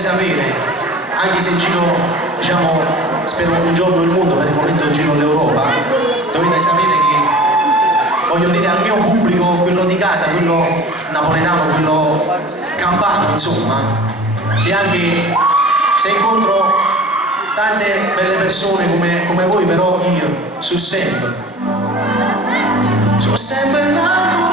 sapere, anche se giro, diciamo, spero un giorno il mondo, per il momento giro l'Europa, dovete sapere che, voglio dire al mio pubblico, quello di casa, quello napoletano, quello campano, insomma, che anche se incontro tante belle persone come voi, però io sono sempre innamorato.